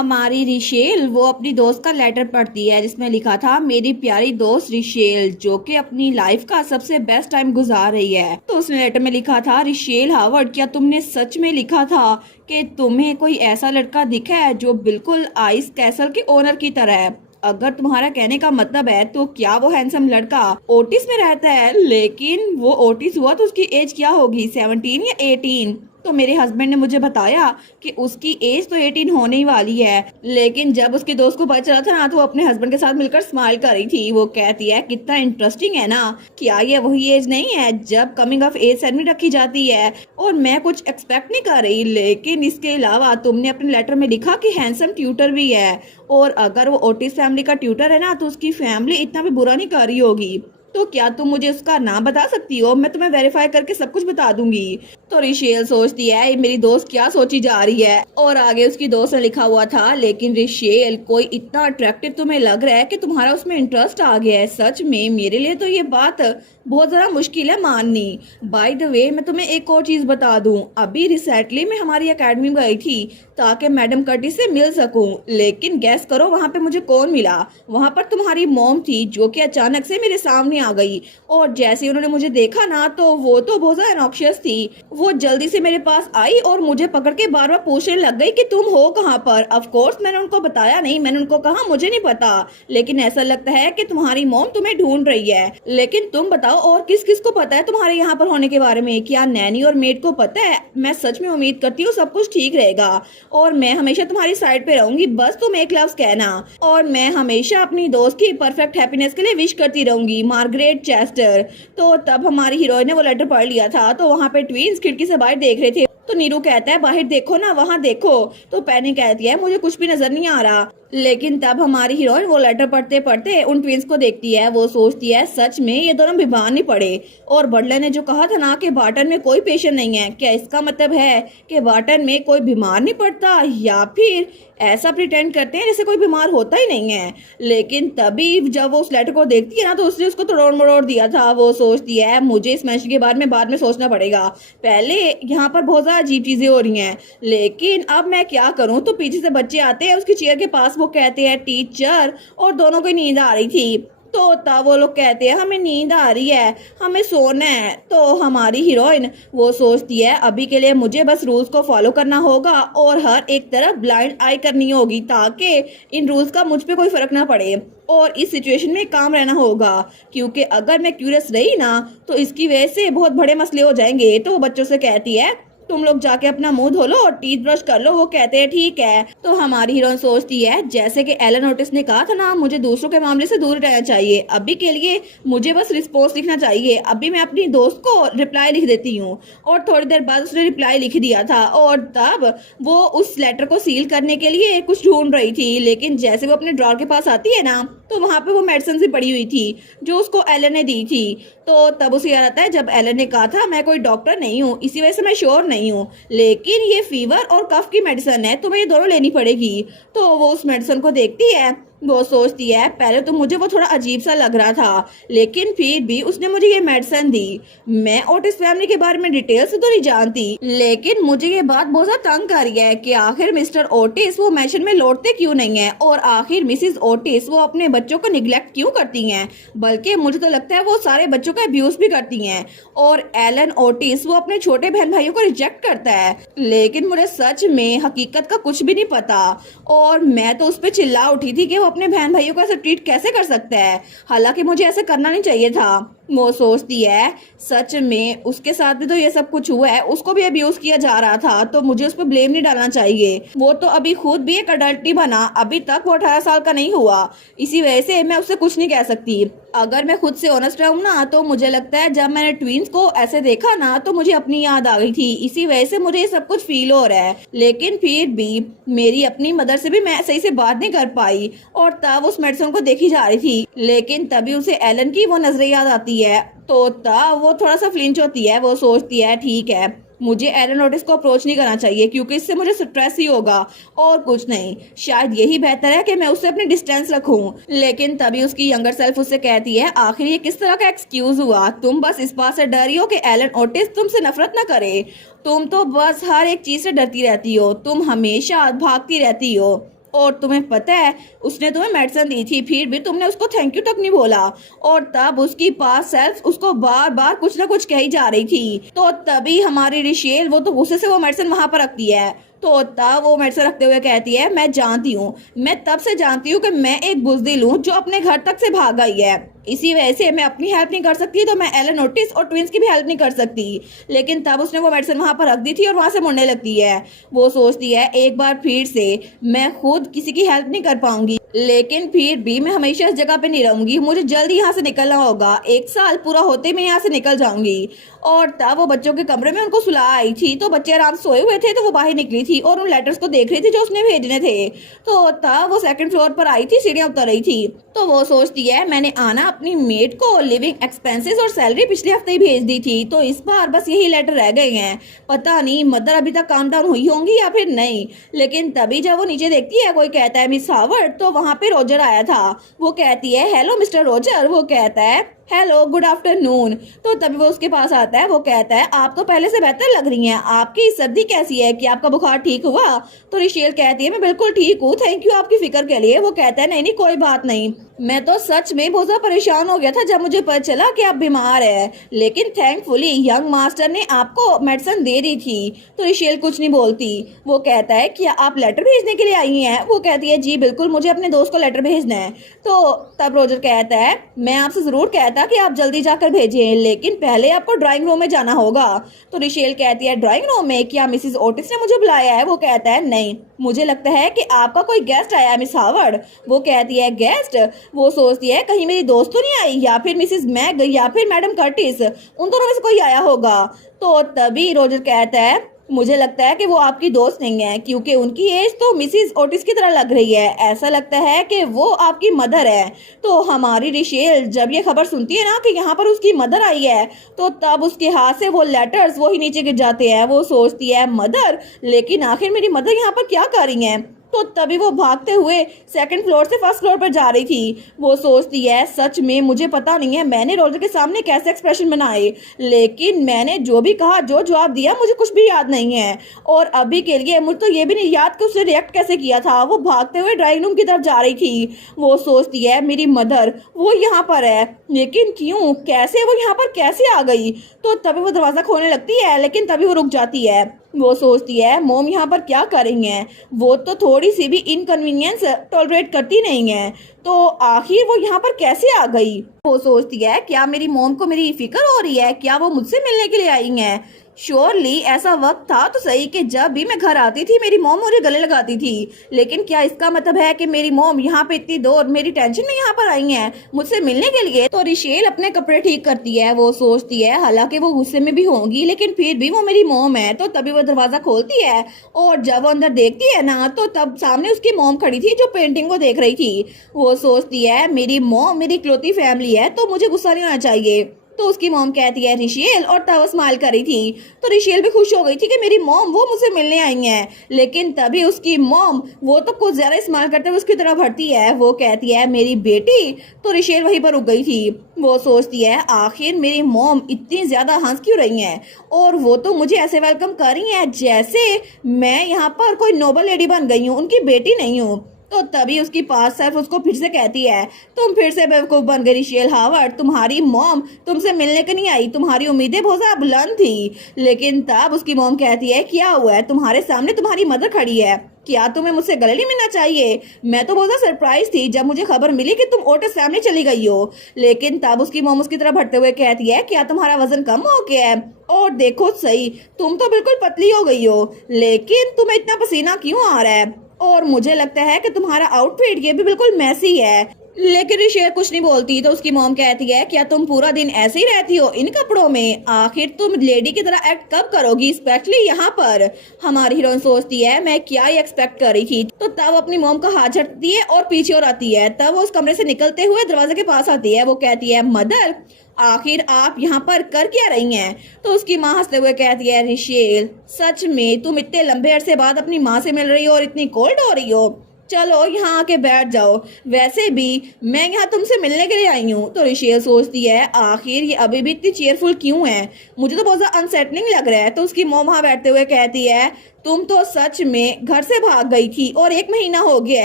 हमारी रिशेल वो अपनी दोस्त का लेटर पढ़ती है जिसमें लिखा था, मेरी प्यारी दोस्त रिशेल जो कि अपनी लाइफ का सबसे बेस्ट टाइम गुजार रही है। तो उसने लेटर में लिखा था, रिशेल हावर्ड, क्या तुमने सच में लिखा था कि तुम्हें कोई ऐसा लड़का दिखा है जो बिल्कुल आइस कैसल के ओनर की तरह है? अगर तुम्हारा कहने का मतलब है तो क्या वो हैंडसम लड़का ओटिस में रहता है? लेकिन वो ओटिस हुआ तो उसकी एज क्या होगी, 17 या 18? तो मेरे हस्बैंड ने मुझे बताया कि उसकी एज तो 18 होने ही वाली है। लेकिन जब उसके दोस्त को पता चला था ना तो वो अपने हस्बैंड के साथ मिलकर स्माइल कर रही थी। वो कहती है, कितना इंटरेस्टिंग है ना, क्या ये वही एज नहीं है जब कमिंग ऑफ एज सेरेमनी रखी जाती है? और मैं कुछ एक्सपेक्ट नहीं कर रही, लेकिन इसके अलावा तुमने अपने लेटर में लिखा कि हैंडसम ट्यूटर भी है, और अगर वो ओटिस फैमिली का ट्यूटर है ना तो उसकी फैमिली इतना भी बुरा नहीं कर रही होगी। तो क्या तुम मुझे उसका नाम बता सकती हो? मैं तुम्हें वेरीफाई करके सब कुछ बता दूंगी। तो रिशेल सोचती है, ये मेरी दोस्त क्या सोची जा रही है। और आगे उसकी दोस्त ने लिखा हुआ था, लेकिन रिशेल कोई इतना अट्रैक्टिव तुम्हें लग रहा है कि तुम्हारा उसमें इंटरेस्ट आ गया है। सच में मेरे लिए तो ये बात बहुत ज़्यादा मुश्किल है माननी। बाय द वे मैं तुम्हें एक और चीज़ बता दूं, अभी रिसेंटली मैं हमारी एकेडमी में गई थी ताकि मैडम कर्टिस से मिल सकूं, लेकिन गैस करो वहाँ पे मुझे कौन मिला? वहाँ पर तुम्हारी मॉम थी जो कि अचानक से मेरे सामने आ गई, और जैसे उन्होंने मुझे देखा ना तो वो तो बहुत ज़्यादा नॉक्शियस थी। वो जल्दी से मेरे पास आई और मुझे पकड़ के बार बार पूछने लग गई कि तुम हो कहाँ पर। ऑफ कोर्स मैंने उनको बताया नहीं, मैंने उनको कहा मुझे नहीं पता, लेकिन ऐसा लगता है कि तुम्हारी मॉम तुम्हें ढूंढ रही है। लेकिन तुम बताओ और किस किस को पता है तुम्हारे यहाँ पर होने के बारे में? क्या नैनी और मेड को पता है? मैं सच में उम्मीद करती हूँ सब कुछ ठीक रहेगा और मैं हमेशा तुम्हारी साइड पे रहूंगी, बस तुम एक लफ्ज कहना। और मैं हमेशा अपनी दोस्त की परफेक्ट हैप्पीनेस के लिए विश करती रहूंगी, मार्गरेट चेस्टर। तो तब हमारी हीरोइन ने वो लेटर पढ़ लिया था, तो वहाँ पे ट्विंस खिड़की से बाहर देख रहे थे। तो नीरू कहता है, बाहर देखो ना, वहाँ देखो। तो पैनी कहती है, मुझे कुछ भी नजर नहीं आ रहा। लेकिन तब हमारी हीरोइन वो लेटर पढ़ते पढ़ते उन ट्विंस को देखती है। वो सोचती है, सच में ये दोनों बीमार नहीं पड़े। और बटलर ने जो कहा था ना कि बार्टन में कोई पेशेंट नहीं है, क्या इसका मतलब है कि बार्टन में कोई बीमार नहीं पड़ता, या फिर ऐसा प्रिटेंड करते हैं जैसे कोई बीमार होता ही नहीं है? लेकिन तभी जब वो उस लेटर को देखती है ना तो उसने उसको तोड़ मरोड़ दिया था। वो सोचती है, मुझे इस मैच के बारे में बाद में सोचना पड़ेगा, पहले यहाँ पर बहुत ज्यादा अजीब चीजें हो रही हैं। लेकिन अब मैं क्या करूँ? तो पीछे से बच्चे आते हैं उसकी चेयर के पास, वो कहते हैं टीचर, और दोनों को नींद आ रही थी। तो तब वो लोग कहते हैं, हमें नींद आ रही है, हमें सोना है। तो हमारी हीरोइन वो सोचती है, अभी के लिए मुझे बस रूल्स को फॉलो करना होगा और हर एक तरफ ब्लाइंड आई करनी होगी ताकि इन रूल्स का मुझ पे कोई फर्क ना पड़े, और इस सिचुएशन में काम रहना होगा, क्योंकि अगर मैं क्यूरियस रही ना तो इसकी वजह से बहुत बड़े मसले हो जाएंगे। तो वो बच्चों से कहती है, तुम लोग जाके अपना मुंह धो लो और टीथ ब्रश कर लो। वो कहते हैं ठीक है। तो हमारी हीरोइन सोचती है, जैसे कि एलन ओटिस ने कहा था ना, मुझे दूसरों के मामले से दूर रहना चाहिए, अभी के लिए मुझे बस रिस्पॉन्स लिखना चाहिए। अभी मैं अपनी दोस्त को रिप्लाई लिख देती हूँ। और थोड़ी देर बाद उसने रिप्लाई लिख दिया था, और तब वो उस लेटर को सील करने के लिए कुछ ढूंढ रही थी। लेकिन जैसे वो अपने ड्रॉर के पास आती है ना तो वहां पे वो मेडिसिन भी पड़ी हुई थी जो उसको एलन ने दी थी। तो तब उसे याद आता है, जब एलन ने कहा था मैं कोई डॉक्टर नहीं हूँ, इसी वजह से मैं श्योर नहीं हूँ, लेकिन ये फीवर और कफ की मेडिसिन है, तुम्हें ये दोनों लेनी पड़ेगी। तो वो उस मेडिसिन को देखती है। वो सोचती है, पहले तो मुझे वो थोड़ा अजीब सा लग रहा था, लेकिन फिर भी उसने मुझे ये मेडिसिन दी। मैं ओटिस फैमिली के बारे में डिटेल से तो नहीं जानती, लेकिन मुझे ये बात बहुत ज्यादा तंग कर रही है कि आखिर मिस्टर ओटिस वो मैंशन में लौटते क्यों नहीं है, और आखिर मिसिस ओटिस वो अपने बच्चों को निगलेक्ट क्यों करती हैं? बल्कि मुझे तो लगता है वो सारे बच्चों का अब्यूज भी करती हैं। और एलन ओटिस वो अपने छोटे बहन भाइयों को रिजेक्ट करता है। लेकिन मुझे सच में हकीकत का कुछ भी नहीं पता, और मैं तो उस पर चिल्ला उठी थी कि वो अपने बहन भाइयों को ऐसे ट्रीट कैसे कर सकता है, हालांकि मुझे ऐसे करना नहीं चाहिए था। वो सोचती है, सच में उसके साथ भी तो ये सब कुछ हुआ है, उसको भी अब्यूज किया जा रहा था, तो मुझे उस पर ब्लेम नहीं डालना चाहिए। वो तो अभी खुद भी एक अडल्ट नहीं बना, अभी तक वो 18 साल का नहीं हुआ, इसी वजह से मैं उससे कुछ नहीं कह सकती। अगर मैं खुद से ऑनेस्ट रहूं ना तो मुझे लगता है जब मैंने ट्विंस को ऐसे देखा ना तो मुझे अपनी याद आ गई थी, इसी वजह से मुझे ये सब कुछ फील हो रहा है। लेकिन फिर भी मेरी अपनी मदर से भी मैं सही से बात नहीं कर पाई, और तब उस मेडिसिन को देखी जा रही थी। लेकिन तभी उसे एलन की वो नजरें याद आती है, तो तब वो थोड़ा सा फ्लिंच होती है। वो सोचती है, ठीक है मुझे एलन ओटिस को अप्रोच नहीं करना चाहिए क्योंकि इससे मुझे स्ट्रेस ही होगा और कुछ नहीं, शायद यही बेहतर है कि मैं उससे अपनी डिस्टेंस रखूं। लेकिन तभी उसकी यंगर सेल्फ उससे कहती है, आखिर ये किस तरह का एक्सक्यूज हुआ? तुम बस इस बात से डरी हो कि एलन ओटिस तुमसे नफरत ना करे, तुम तो बस हर एक चीज से डरती रहती हो, तुम हमेशा भागती रहती हो। और तुम्हें पता है उसने तुम्हें मेडिसिन दी थी, फिर भी तुमने उसको थैंक यू तक नहीं बोला। और तब उसकी पास सेल्फ उसको बार बार कुछ ना कुछ कही जा रही थी। तो तभी हमारी रिशेल वो तो गुस्से से वो मेडिसिन वहां पर रखती है। तो तब वो मेडिसिन रखते हुए कहती है, मैं जानती हूँ, मैं तब से जानती हूँ कि मैं एक बुज़दिल हूँ जो अपने घर तक से भाग गई है। इसी वजह से मैं अपनी हेल्प नहीं कर सकती, तो मैं एलन ओटिस और ट्विंस की भी हेल्प नहीं कर सकती। लेकिन तब उसने वो मेडिसिन वहां पर रख दी थी और वहां से मुड़ने लगती है। वो सोचती है एक बार फिर से मैं खुद किसी की हेल्प नहीं कर पाऊंगी, लेकिन फिर भी मैं हमेशा इस जगह पे नहीं रहूंगी, मुझे जल्दी यहाँ से निकलना होगा। 1 साल पूरा होते मैं यहाँ से निकल जाऊंगी। और तब वो बच्चों के कमरे में उनको सुला आई थी, तो बच्चे आराम से सोए हुए थे, तो वो बाहर निकली थी और उन लेटर्स को देख रही थी जो उसने भेजने थे। तो तब वो सेकंड फ्लोर पर आई थी, सीढ़ियां उतर रही थी। तो वो सोचती है मैंने आना अपनी मेड को लिविंग एक्सपेंसेस और सैलरी पिछले हफ्ते ही भेज दी थी, तो इस बार बस यही लेटर रह गए हैं। पता नहीं मदर अभी तक काम डाउन हुई होंगी या फिर नहीं। लेकिन तभी जब वो नीचे देखती है, कोई कहता है मिस हावर्ड, तो वहां पे रोजर आया था। वो कहती है हेलो मिस्टर रोजर। वो कहता है हेलो गुड आफ्टरनून। तो तभी वो उसके पास आता है। वो कहता है आप तो पहले से बेहतर लग रही हैं, आपकी सर्दी कैसी है, कि आपका बुखार ठीक हुआ? तो रिशेल कहती है मैं बिल्कुल ठीक हूँ, थैंक यू आपकी फिक्र के लिए। वो कहता है नहीं नहीं कोई बात नहीं, मैं तो सच में बहुत ज्यादा परेशान हो गया था जब मुझे पता चला कि आप बीमार है, लेकिन थैंकफुली यंग मास्टर ने आपको मेडिसिन दे दी थी। तो रिशेल कुछ नहीं बोलती। वो कहता है कि आप लेटर भेजने के लिए आई हैं? वो कहती है जी बिल्कुल, मुझे अपने दोस्त को लेटर भेजना है। तो तब रोजर कहता है मैं आपसे जरूर कहता कि आप जल्दी जाकर भेजें, लेकिन पहले आपको ड्राइंग रूम में जाना होगा। तो रिशेल कहती है ड्राइंग रूम में? क्या मिसेस ओटिस ने मुझे बुलाया है? वो कहता है नहीं, मुझे लगता है कि आपका कोई गेस्ट आया है मिस हावर्ड। वो कहती है गेस्ट? वो सोचती है कहीं मेरी दोस्त तो नहीं आई, या फिर मिसेस मैग या फिर मैडम कर्टिस, उन दोनों में से कोई आया होगा। तो तभी रोजर कहता है मुझे लगता है कि वो आपकी दोस्त नहीं है, क्योंकि उनकी एज तो मिसिस ओटिस की तरह लग रही है, ऐसा लगता है कि वो आपकी मदर है। तो हमारी रिशेल जब ये खबर सुनती है ना कि यहाँ पर उसकी मदर आई है, तो तब उसके हाथ से वो लेटर्स वो ही नीचे गिर जाते हैं। वो सोचती है मदर, लेकिन आखिर मेरी मदर यहाँ पर क्या कर रही है? तो तभी वो भागते हुए सेकंड फ्लोर से फर्स्ट फ्लोर पर जा रही थी। वो सोचती है सच में मुझे पता नहीं है मैंने रोजर के सामने कैसे एक्सप्रेशन बनाए, लेकिन मैंने जो भी कहा, जो जवाब दिया, मुझे कुछ भी याद नहीं है। और अभी के लिए मुझे तो ये भी नहीं याद कि उसने रिएक्ट कैसे किया था। वो भागते हुए ड्राइंग रूम की तरफ जा रही थी। वो सोचती है मेरी मदर वो यहाँ पर है, लेकिन क्यों, कैसे, वो यहाँ पर कैसे आ गई? तो तभी वो दरवाजा खोलने लगती है, लेकिन तभी वो रुक जाती है। वो सोचती है मोम यहाँ पर क्या कर रही हैं, वो तो थोड़ी सी भी इनकन्वीनियंस टॉलरेट करती नहीं है, तो आखिर वो यहाँ पर कैसे आ गई? वो सोचती है क्या मेरी मोम को मेरी फिक्र हो रही है, क्या वो मुझसे मिलने के लिए आई हैं? श्योरली ऐसा वक्त था तो सही कि जब भी मैं घर आती थी मेरी मोम मुझे गले लगाती थी, लेकिन क्या इसका मतलब है कि मेरी मोम यहाँ पे इतनी दूर मेरी टेंशन में यहाँ पर आई हैं मुझसे मिलने के लिए? तो रिशेल अपने कपड़े ठीक करती है। वो सोचती है हालांकि वो गुस्से में भी होंगी, लेकिन फिर भी वो मेरी मोम है। तो तभी वो दरवाजा खोलती है और जब वो अंदर देखती है ना, तो तब सामने उसकी मोम खड़ी थी जो पेंटिंग को देख रही थी। वो सोचती है मेरी मोम मेरी इकलौती फैमिली है, तो मुझे गुस्सा नहीं होना चाहिए। तो उसकी मॉम कहती है रिशेल, और तब वो स्माइल कर रही थी। तो रिशेल भी खुश हो गई थी कि मेरी मॉम वो मुझसे मिलने आई हैं, लेकिन तभी उसकी मॉम वो तो कुछ ज्यादा स्माइल करते हुए उसकी तरफ बढ़ती है। वो कहती है मेरी बेटी। तो रिशेल वहीं पर रुक गई थी। वो सोचती है आखिर मेरी मॉम इतनी ज्यादा हंस क्यों रही हैं, और वो तो मुझे ऐसे वेलकम कर रही हैं जैसे मैं यहाँ पर कोई नोबल लेडी बन गई हूँ, उनकी बेटी नहीं हूँ। तो तभी उसकी पास सेल्फ उसको फिर से कहती है तुम फिर से बेवकूफ बन गई रिशेल हावर्ड, तुम्हारी मॉम तुमसे मिलने के नहीं आई, तुम्हारी उम्मीदें बहुत ज्यादा बुलंद थी। लेकिन तब उसकी मॉम कहती है क्या हुआ है, तुम्हारे सामने तुम्हारी मदर खड़ी है, क्या तुम्हें मुझसे गले नहीं मिलना चाहिए? मैं तो बहुत सरप्राइज थी जब मुझे खबर मिली कि तुम ओटिस फैमिली चली गई हो। लेकिन तब उसकी मॉम उसकी तरफ बढ़ते हुए कहती है क्या तुम्हारा वजन कम हो गया है? और देखो सही, तुम तो बिल्कुल पतली हो गई हो, लेकिन तुम्हें इतना पसीना क्यों आ रहा है? और मुझे लगता है कि तुम्हारा आउटफिट ये भी बिल्कुल मैसी है। लेकिन रिशेल कुछ नहीं बोलती। तो उसकी मॉम कहती है क्या तुम पूरा दिन ऐसे ही रहती हो इन कपड़ों में? आखिर तुम लेडी की तरह एक्ट कब करोगी, स्पेशली यहाँ पर? हमारी हीरोइन सोचती है मैं क्या ही एक्सपेक्ट कर रही थी। तो तब अपनी मॉम का हाथ झटती है और पीछे और आती है। तब वो उस कमरे से निकलते हुए दरवाजे के पास आती है। वो कहती है मदर आखिर आप यहाँ पर कर क्या रही हैं? तो उसकी माँ हंसते हुए कहती है रिशेल सच में तुम इतने लंबे अरसे बाद अपनी माँ से मिल रही हो और इतनी कोल्ड हो रही हो? चलो यहाँ आके बैठ जाओ, वैसे भी मैं यहाँ तुमसे मिलने के लिए आई हूँ। तो रिशेल सोचती है आखिर ये अभी भी इतनी चेयरफुल क्यों है, मुझे तो बहुत ज्यादा अनसेटलिंग लग रहा है। तो उसकी मॉम वहाँ बैठते हुए कहती है तुम तो सच में घर से भाग गई थी और 1 महीना हो गया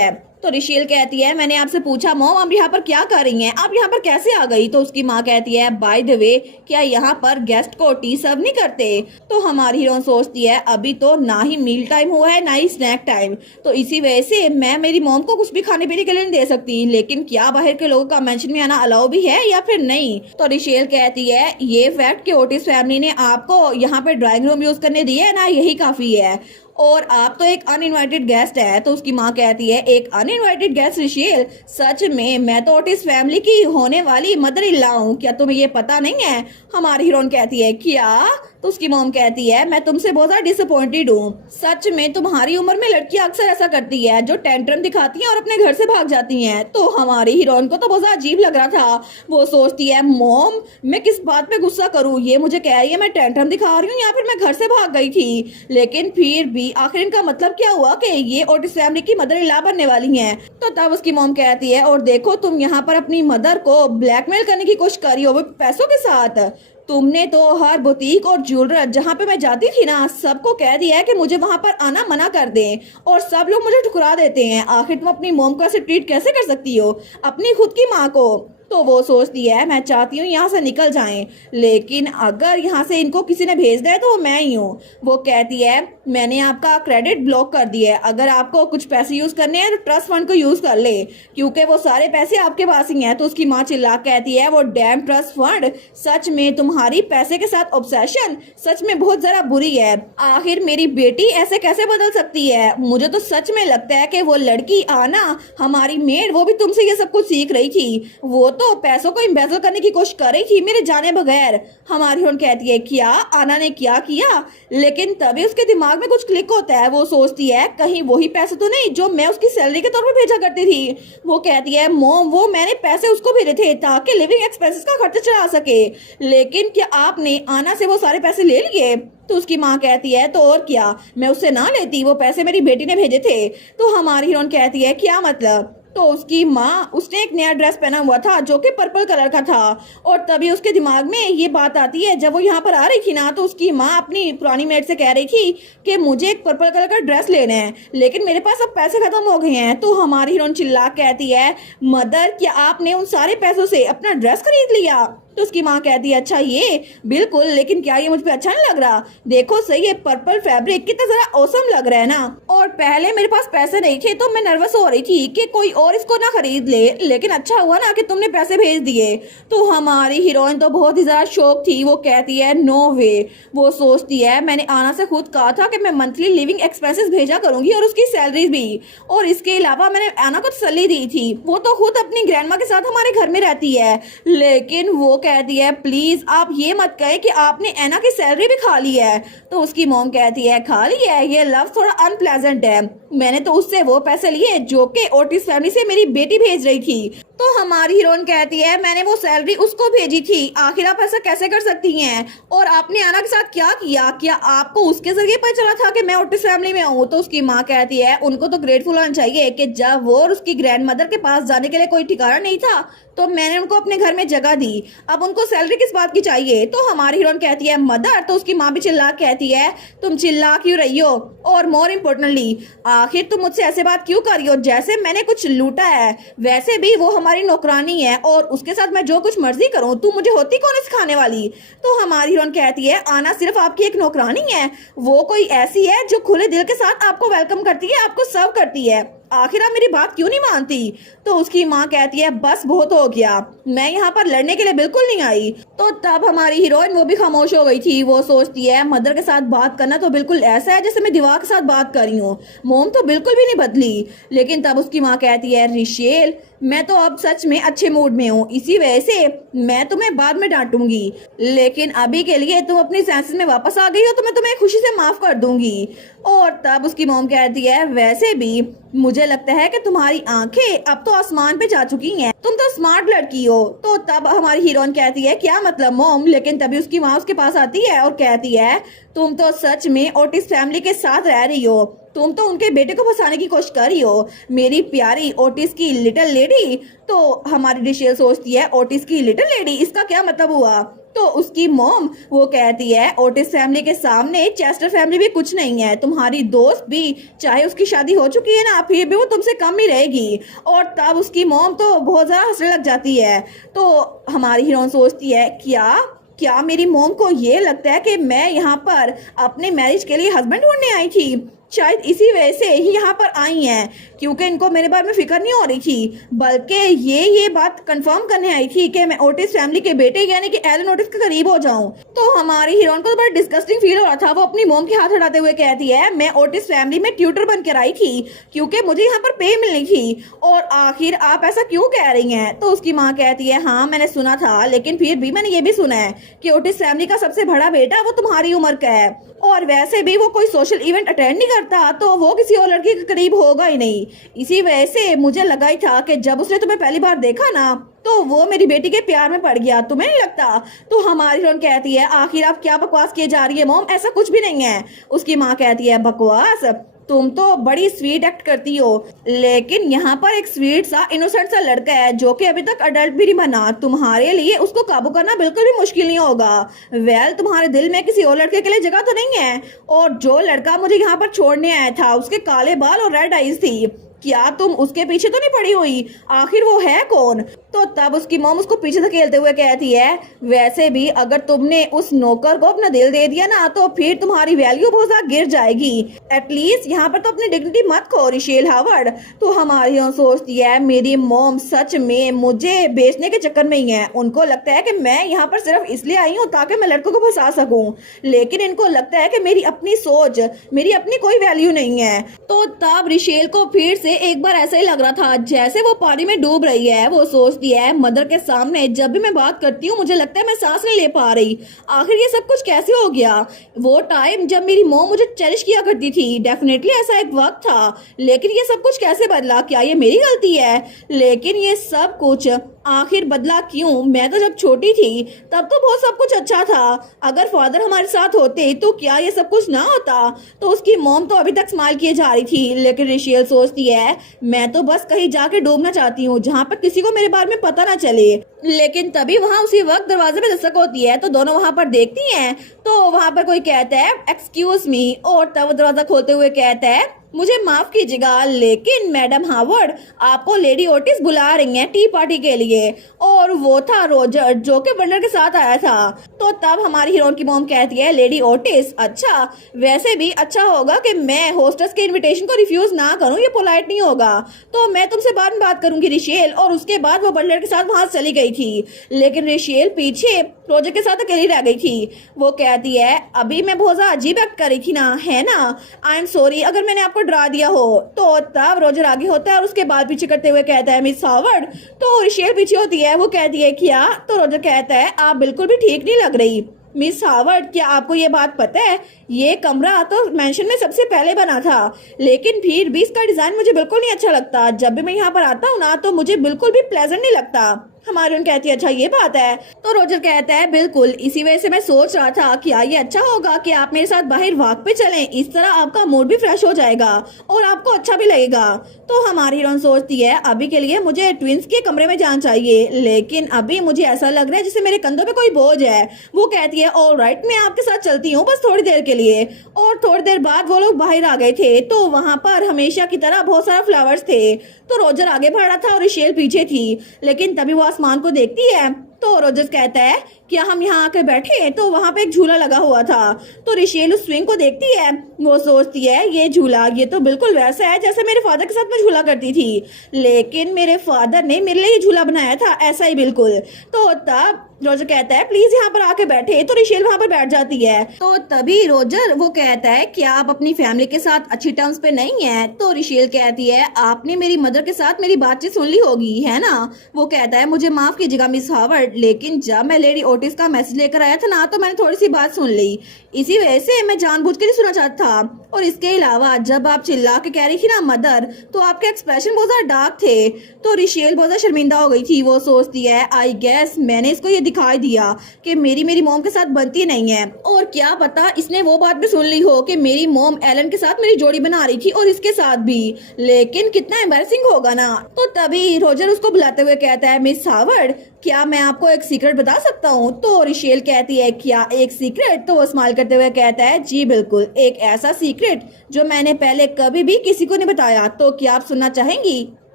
है। तो रिशेल कहती है मैंने आपसे पूछा मॉम आप यहाँ पर क्या कर रही हैं, आप यहाँ पर कैसे आ गई। तो उसकी माँ कहती है बाय द वे क्या यहाँ पर गेस्ट को टी सर्व नहीं करते। तो हमारी हीरोइन सोचती है अभी तो ना ही मील टाइम हुआ है ना ही स्नैक टाइम, तो इसी वजह से मैं मेरी मॉम को कुछ भी खाने पीने के लिए नहीं दे सकती, लेकिन क्या बाहर के लोगों का मेंशन में आना अलाउ भी है या फिर नहीं। तो रिशेल कहती है ये फैक्ट कि ओटिस फैमिली ने आपको यहाँ पे ड्राइंग रूम यूज करने दिया है ना, यही काफी है, और आप तो एक अनइनवाइटेड गेस्ट है। तो उसकी माँ कहती है एक अनइनवाइटेड गेस्ट रिशेल, सच में मैं तो ओटिस फैमिली की होने वाली मदर इन लॉ हूँ, क्या तुम्हें ये पता नहीं है। हमारी हीरोइन कहती है क्या। तो उसकी मॉम कहती है मैं तुमसे बहुत ज्यादा डिसअपॉइंटेड हूँ, सच में तुम्हारी उम्र में लड़कियां अक्सर ऐसा करती है जो टेंट्रम दिखाती हैं और अपने घर से भाग जाती हैं। तो हमारी हीरोइन को तो बहुत ज्यादा अजीब लग रहा था, वो सोचती है मॉम मैं किस बात पे गुस्सा करूँ, ये मुझे कह रही है मैं टेंट्रम दिखा रही हूँ या फिर मैं घर से भाग गई थी, लेकिन फिर भी आखिर इनका मतलब क्या हुआ कि ये ओटिस फैमिली की मदर इन लॉ बनने वाली हैं। तो तब उसकी मॉम कहती है और देखो तुम यहाँ पर अपनी मदर को ब्लैकमेल करने की कोशिश कर रही हो, वो पैसों के साथ। तुमने तो हर बुटीक और ज्वेलर जहाँ पे मैं जाती थी ना सबको कह दिया है कि मुझे वहां पर आना मना कर दें, और सब लोग मुझे ठुकरा देते हैं। आखिर तुम अपनी मॉम को ऐसे ट्रीट कैसे कर सकती हो, अपनी खुद की माँ को। तो वो सोचती है मैं चाहती हूँ यहाँ से निकल जाएं, लेकिन अगर यहाँ से इनको किसी ने भेज दिया है तो वो मैं ही हूँ। वो कहती है मैंने आपका क्रेडिट ब्लॉक कर दिया है, अगर आपको कुछ पैसे यूज करने हैं तो ट्रस्ट फंड को यूज कर ले, क्योंकि वो सारे पैसे आपके पास ही हैं। तो उसकी माँ चिल्ला कहती है वो डैम ट्रस्ट फंड, सच में तुम्हारी पैसे के साथ ऑब्सेशन सच में बहुत जरा बुरी है। आखिर मेरी बेटी ऐसे कैसे बदल सकती है, मुझे तो सच में लगता है कि वो लड़की आना हमारी मेड वो भी तुमसे ये सब कुछ सीख रही थी, वो तो पैसों को इम्बेजल करने की कोशिश कर रही थी मेरे जाने बगैर। हमारी हीरोइन कहती है क्या आना ने क्या किया, लेकिन तभी उसके दिमाग में कुछ क्लिक होता है। वो सोचती है कहीं वही पैसे तो नहीं जो मैं उसकी सैलरी के तौर पर भेजा करती थी। वो कहती है मॉम वो मैंने पैसे उसको भेजे थे ताकि लिविंग एक्सपेंसेस का खर्चा चला सके, लेकिन क्या आपने आना से वो सारे पैसे ले लिए। तो उसकी माँ कहती है तो और क्या, मैं उससे ना लेती, वो पैसे मेरी बेटी ने भेजे थे। तो हमारी हीरोइन कहती है क्या मतलब। तो उसकी माँ उसने एक नया ड्रेस पहना हुआ था जो कि पर्पल कलर का था, और तभी उसके दिमाग में ये बात आती है जब वो यहाँ पर आ रही थी ना, तो उसकी माँ अपनी पुरानी मेड से कह रही थी कि मुझे एक पर्पल कलर का ड्रेस लेना है, लेकिन मेरे पास अब पैसे खत्म हो गए हैं। तो हमारी हीरोइन चिल्ला कहती है मदर क्या आपने उन सारे पैसों से अपना ड्रेस खरीद लिया। तो उसकी माँ कहती है अच्छा ये बिल्कुल, लेकिन क्या ये मुझ पे अच्छा नहीं लग रहा, देखो सही है पर्पल फैब्रिक कितना जरा औसम लग रहा है ना, और पहले मेरे पास पैसे नहीं थे तो मैं नर्वस हो रही थी कि कोई और इसको ना खरीद ले, लेकिन अच्छा हुआ ना कि तुमने पैसे भेज दिए। तो हमारी हीरोइन तो बहुत ही ज्यादा शौक थी, वो कहती है नो वे। वो सोचती है मैंने आना से खुद कहा था कि मैं मंथली लिविंग एक्सपेंसेस भेजा करूंगी और उसकी सैलरी भी, और इसके अलावा मैंने आना को तसल्ली दी थी, वो तो खुद अपनी ग्रैंड माँ के साथ हमारे घर में रहती है, लेकिन वो कहती है प्लीज आप ये मत कहे कि आपने एना की सैलरी भी खा ली है। तो उसकी मॉम कहती है खा ली है, ये लव थोड़ा अनप्लेजेंट है, मैंने तो उससे वो पैसे लिए जो कि ओटिस फैमिली से मेरी बेटी भेज रही थी। तो हमारी हीरोइन कहती है मैंने वो सैलरी उसको भेजी थी, आखिर आप ऐसा कैसे कर सकती हैं, और आपने आना के साथ क्या किया, क्या आपको उसके जरिए पता चला था कि मैं ओटिस फैमिली में हूँ। तो उसकी माँ कहती है उनको तो ग्रेटफुल होना चाहिए कि जब वो और उसकी ग्रैंड मदर के पास जाने के लिए कोई ठिकाना नहीं था तो मैंने उनको अपने घर में जगह दी, अब उनको सैलरी किस बात की चाहिए। तो हमारी हीरोइन कहती है मदर। तो उसकी माँ भी चिल्ला कहती है तुम चिल्ला क्यों रही हो, और मोर इम्पोर्टेंटली आखिर तुम मुझसे ऐसे बात क्यों कर रही हो जैसे मैंने कुछ लूटा है, वैसे भी वो हमारी नौकरानी है और उसके साथ मैं जो कुछ मर्जी करूं, तू मुझे होती कौन है सिखाने वाली। तो हमारी हीरोइन कहती है आना सिर्फ आपकी एक नौकरानी है, वो कोई ऐसी है जो खुले दिल के साथ आपको वेलकम करती है, आपको सर्व करती है, आखिर आप मेरी बात क्यों नहीं मानती। तो उसकी माँ कहती है बस बहुत हो गया, मैं यहाँ पर लड़ने के लिए बिल्कुल नहीं आई। तो तब हमारी हीरोइन वो भी खामोश हो गई थी, वो सोचती है मदर के साथ बात करना तो बिल्कुल ऐसा है जैसे मैं दीवार के साथ बात कर रही हूँ, मोम तो बिल्कुल भी नहीं बदली। लेकिन तब उसकी माँ कहती है रिशेल मैं तो अब सच में अच्छे मूड में हूँ, इसी वजह से मैं तुम्हें बाद में डांटूंगी, लेकिन अभी के लिए तुम अपनी सेंसेस में वापस आ गई हो तो मैं तुम्हें खुशी से माफ कर दूंगी। और तब उसकी मॉम कहती है वैसे भी मुझे लगता है कि तुम्हारी आंखें अब तो आसमान पे जा चुकी हैं, तुम तो स्मार्ट लड़की हो। तो तब हमारी हीरोइन कहती है क्या मतलब मॉम, लेकिन तभी उसकी माँ उसके पास आती है और कहती है तुम तो सच में ओटिस फैमिली के साथ रह रही हो। तुम तो उनके बेटे को फंसाने की कोशिश कर रही हो, मेरी प्यारी ओटिस की लिटिल लेडी। तो हमारी रिशेल सोचती है ओटिस की लिटिल लेडी, इसका क्या मतलब हुआ? तो उसकी मॉम वो कहती है ओटिस फैमिली के सामने चेस्टर फैमिली भी कुछ नहीं है। तुम्हारी दोस्त भी चाहे उसकी शादी हो चुकी है ना, फिर भी वो तुमसे कम ही रहेगी। और तब उसकी मॉम तो बहुत ज्यादा हंसने लग जाती है। तो हमारी हीरोइन सोचती है क्या क्या मेरी मॉम को ये लगता है कि मैं यहाँ पर अपने मैरिज के लिए हस्बैंड ढूंढने आई थी? शायद इसी वजह से ही यहाँ पर आई हैं, क्योंकि इनको मेरे बारे में फिक्र नहीं हो रही थी, बल्कि ये बात कंफर्म करने आई थी कि मैं ओटिस फैमिली के बेटे यानी कि एलन ओटिस के करीब हो जाऊं। तो हमारी हीरोइन को तो बड़ा डिस्गस्टिंग फील हो रहा था। वो अपनी मॉम के हाथ हटाते हुए कहती है मैं ओटिस फैमिली में ट्यूटर बनकर आई थी क्योंकि मुझे यहाँ पर पे मिलनी थी। और आखिर आप ऐसा क्यों कह रही हैं? तो उसकी माँ कहती है हाँ मैंने सुना था, लेकिन फिर भी मैंने ये भी सुना है कि ओटिस फैमिली का सबसे बड़ा बेटा वो तुम्हारी उम्र का है, और वैसे भी वो कोई सोशल इवेंट अटेंड नहीं करता, तो वो किसी और लड़की के करीब होगा ही नहीं। इसी वजह से मुझे लगा ही था कि जब उसने तुम्हें पहली बार देखा ना, तो वो मेरी बेटी के प्यार में पड़ गया। तुम्हें नहीं लगता? तो हमारी हीरोइन कहती है आखिर आप क्या बकवास किए जा रही है मॉम, ऐसा कुछ भी नहीं है। उसकी माँ कहती है बकवास? तुम तो बड़ी स्वीट एक्ट करती हो, लेकिन यहाँ पर एक स्वीट सा इनोसेंट सा लड़का है जो कि अभी तक अडल्ट भी नहीं बना। तुम्हारे लिए उसको काबू करना बिल्कुल भी मुश्किल नहीं होगा। वेल तुम्हारे दिल में किसी और लड़के के लिए जगह तो नहीं है। और जो लड़का मुझे यहाँ पर छोड़ने आया था उसके काले बाल और रेड आईज थी, क्या तुम उसके पीछे तो नहीं पड़ी हुई? आखिर वो है कौन? तो तब उसकी मॉम उसको पीछे से खेलते हुए कहती है वैसे भी अगर तुमने उस नौकर को अपना दिल दे दिया ना, तो फिर तुम्हारी वैल्यू बहुत ज्यादा गिर जाएगी। एटलीस्ट यहाँ पर तो अपनी डिग्निटी मत खो रिशेल हावर्ड। तो हमारी सोचती है मेरी मॉम सच में मुझे बेचने के चक्कर में ही है। उनको लगता है कि मैं यहाँ पर सिर्फ इसलिए आई हूँ ताकि मैं लड़कों को फंसा सकूं, लेकिन इनको लगता है कि मेरी अपनी सोच, मेरी अपनी कोई वैल्यू नहीं है। तो तब रिशेल को फिर से एक बार ऐसा ही लग रहा था जैसे वो पानी में डूब रही है। वो सोचती है मदर के सामने जब भी मैं बात करती हूँ मुझे लगता है मैं सांस नहीं ले पा रही। आखिर ये सब कुछ कैसे हो गया? वो टाइम जब मेरी मॉम मुझे चेरिश किया करती थी, डेफिनेटली ऐसा एक वक्त था, लेकिन ये सब कुछ कैसे बदला? क्या ये मेरी गलती है? लेकिन ये सब कुछ आखिर बदला क्यों? मैं तो जब छोटी थी तब तो बहुत सब कुछ अच्छा था। अगर फादर हमारे साथ होते तो क्या ये सब कुछ ना होता? तो उसकी मॉम तो अभी तक स्माइल किए जा रही थी, लेकिन रिशेल सोचती है मैं तो बस कहीं जाके डूबना चाहती हूँ जहाँ पर किसी को मेरे बारे में पता ना चले। लेकिन तभी वहाँ उसी वक्त दरवाजे पे दस्तक होती है, तो दोनों वहाँ पर देखती हैं। तो वहाँ पर कोई कहता है एक्सक्यूज मी, और तब दरवाजा खोलते हुए कहता है मुझे माफ कीजिएगा लेकिन मैडम हावर्ड आपको लेडी ओटिस बुला रही हैं टी पार्टी के लिए। और वो था रोजर जो कि बर्नर के साथ आया था। तो तब हमारी हीरोइन की मॉम कहती है लेडी ओटिस, अच्छा वैसे भी अच्छा होगा कि मैं होस्टेस के इनविटेशन को रिफ्यूज ना करूं, ये पोलाइट नहीं होगा। तो मैं तुमसे बाद में बात करूंगी रिशेल। और उसके बाद वो बर्नर के साथ वहां चली गई थी, लेकिन रिशेल पीछे रोजर के साथ अकेली रह गई थी। वो कहती है अभी मैं बहुत ज्यादा अजीब एक्ट कर रही थी ना, है ना? आई एम सॉरी अगर मैंने आपको डरा दिया हो। तो तब रोजर आगे होता है और उसके बाल पीछे करते हुए कहता है मिस हावर्ड। तो रिशेल पीछे होती है, वो कहती है क्या? तो रोजर कहता है आप बिल्कुल भी ठीक नहीं लग रही मिस हावर्ड। क्या आपको ये बात पता है ये कमरा तो मेंशन में सबसे पहले बना था, लेकिन फिर भी इसका डिजाइन मुझे बिल्कुल नहीं अच्छा लगता। जब भी मैं यहाँ पर आता हूँ ना तो मुझे बिल्कुल भी प्लेजेंट नहीं लगता। हमारी उन कहती है अच्छा ये बात है। तो रोजर कहता है बिल्कुल इसी वजह से मैं सोच रहा था क्या ये अच्छा होगा कि आप मेरे साथ बाहर वॉक पे चलें, इस तरह आपका मूड भी फ्रेश हो जाएगा और आपको अच्छा भी लगेगा। तो हमारी हीरोइन सोचती है अभी के लिए मुझे ट्विंस के कमरे में जाना चाहिए, लेकिन अभी मुझे ऐसा लग रहा है जैसे मेरे कंधों पे कोई बोझ है। वो कहती है ऑलराइट मैं आपके साथ चलती हूँ बस थोड़ी देर के लिए। और थोड़ी देर बाद वो लोग बाहर आ गए थे, तो वहां पर हमेशा की तरह बहुत सारा फ्लावर्स थे। तो रोजर आगे बढ़ रहा था और रिशेल पीछे थी, लेकिन तभी वो आसमान को देखती है। तो रोजर कहता है क्या हम यहाँ आकर बैठे? तो वहां पे एक झूला लगा हुआ था। तो रिशेल उस स्विंग को देखती है, वो सोचती है ये झूला ये तो बिल्कुल वैसा है जैसे मेरे फादर के साथ मैं झूला करती थी, लेकिन मेरे फादर ने मेरे लिए ये झूला बनाया था ऐसा ही बिल्कुल। तो तब रोजर कहता है प्लीज यहाँ पर आके बैठे। तो रिशेल वहां पर बैठ जाती है। तो तभी रोजर वो कहता है क्या आप अपनी फैमिली के साथ अच्छी टर्म्स पे नहीं है? तो रिशेल कहती है आपने मेरी मदर के साथ मेरी बातचीत सुन ली होगी है ना? वो कहता है मुझे माफ कीजिएगा मिस हावर्ड, लेकिन जब मैं लेडी ओटिस का मैसेज लेकर आया था ना तो मैंने थोड़ी सी बात सुन ली, इसी वजह से मैं जानबूझ के नहीं सुना चाहता था। और इसके अलावा जब आप चिल्ला के कह रही थी ना मदर, तो आपके एक्सप्रेशन बहुत ज्यादा डार्क थे। तो रिशेल बहुत ज्यादा शर्मिंदा हो गई थी। वो सोचती है आई गेस मैंने इसको ये दिखाई दिया कि मेरी मेरी मॉम के साथ बनती नहीं है। और क्या पता इसने वो बात भी सुन ली हो कि मेरी मॉम एलन के साथ मेरी जोड़ी बना रही थी और इसके साथ भी। लेकिन कितना एम्बैरेसिंग होगा ना। तो तभी रोजर उसको बुलाते हुए कहता है, मिस हावर्ड, क्या मैं आपको एक सीक्रेट बता सकता हूँ? तो रिशेल कहती है, क्या एक सीक्रेट? तो वो स्माइल करते हुए कहता है, जी बिल्कुल, एक ऐसा सीक्रेट जो मैंने पहले कभी भी किसी को नहीं बताया। तो क्या आप सुनना चाहेंगी?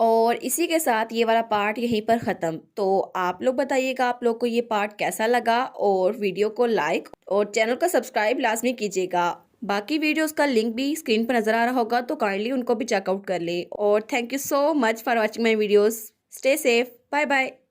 और इसी के साथ ये वाला पार्ट यहीं पर ख़त्म। तो आप लोग बताइएगा आप लोग को ये पार्ट कैसा लगा, और वीडियो को लाइक और चैनल को सब्सक्राइब लाजमी कीजिएगा। बाकी वीडियोस का लिंक भी स्क्रीन पर नज़र आ रहा होगा, तो काइंडली उनको भी चेकआउट कर ले। और thank you so much for watching my videos. Stay safe, bye bye.